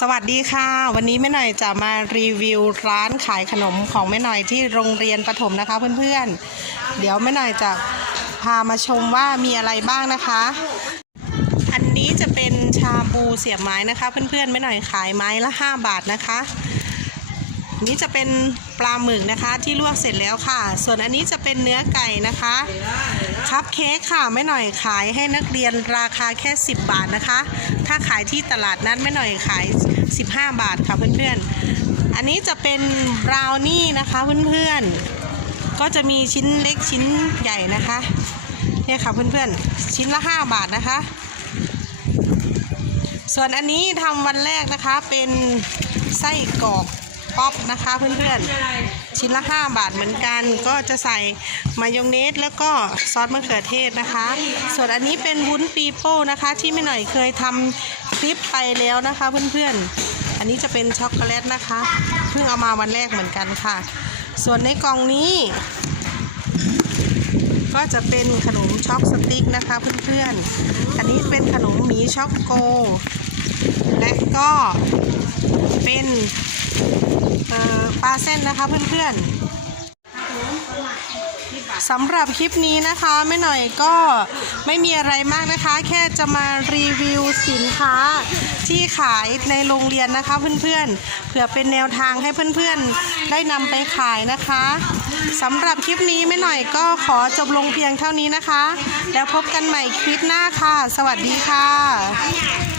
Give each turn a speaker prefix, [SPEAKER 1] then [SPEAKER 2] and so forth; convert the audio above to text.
[SPEAKER 1] สวัสดีค่ะ วันนี้แม่หน่อยจะมารีวิวร้านขายขนมของแม่หน่อยที่โรงเรียนประถมนะคะเพื่อนๆ เดี๋ยวแม่หน่อยจะพามาชมว่ามีอะไรบ้างนะคะ อันนี้จะเป็นชาบูเสียบไม้นะคะ เพื่อนๆแม่หน่อยขายไม้ละ 5 บาทนะคะ นี้จะเป็นปลาหมึกนะคะที่ลวกเสร็จแล้วค่ะ ส่วนอันนี้จะเป็นเนื้อไก่นะคะคัพเค้กค่ะไม่หน่อยขายให้นักเรียนราคาแค่ 10 บาทนะคะ ถ้าขายที่ตลาดนัดไม่หน่อยขาย 15 บาทค่ะเพื่อนๆ อันนี้จะเป็นบราวนี่นะคะเพื่อนๆ ก็จะมีชิ้นเล็กชิ้นใหญ่นะคะเนี่ยค่ะเพื่อนๆ ชิ้นละ 5 บาทนะคะ ส่วนอันนี้ทำวันแรกนะคะเป็นไส้กรอก ป๊อปนะคะเพื่อนๆ ชิ้นละ 5 บาทเหมือนกัน ก็จะใส่มายองเนสแล้วก็ซอสมะเขือเทศนะคะ ส่วนอันนี้เป็นวุ้นปีโป้นะคะ ที่ไม่หน่อยเคยทำคลิปไปแล้วนะคะเพื่อนๆ อันนี้จะเป็นช็อกโกแลตนะคะ เพิ่งเอามาวันแรกเหมือนกันค่ะ ส่วนในกล่องนี้ ก็จะเป็นขนมช็อกสติ๊กนะคะเพื่อนๆ อันนี้เป็นขนมหมีช็อกโกและก็เป็น ปลาเส้นนะคะเพื่อนๆสำหรับคลิปนี้นะคะไม่หน่อยก็ไม่มีอะไรมากนะคะ แค่จะมารีวิวสินค้าที่ขายในโรงเรียนนะคะเพื่อนๆเผื่อเป็นแนวทางให้เพื่อนๆได้นำไปขายนะคะสำหรับคลิปนี้ไม่หน่อยก็ขอจบลงเพียงเท่านี้นะคะ แล้วพบกันใหม่คลิปหน้าค่ะ สวัสดีค่ะ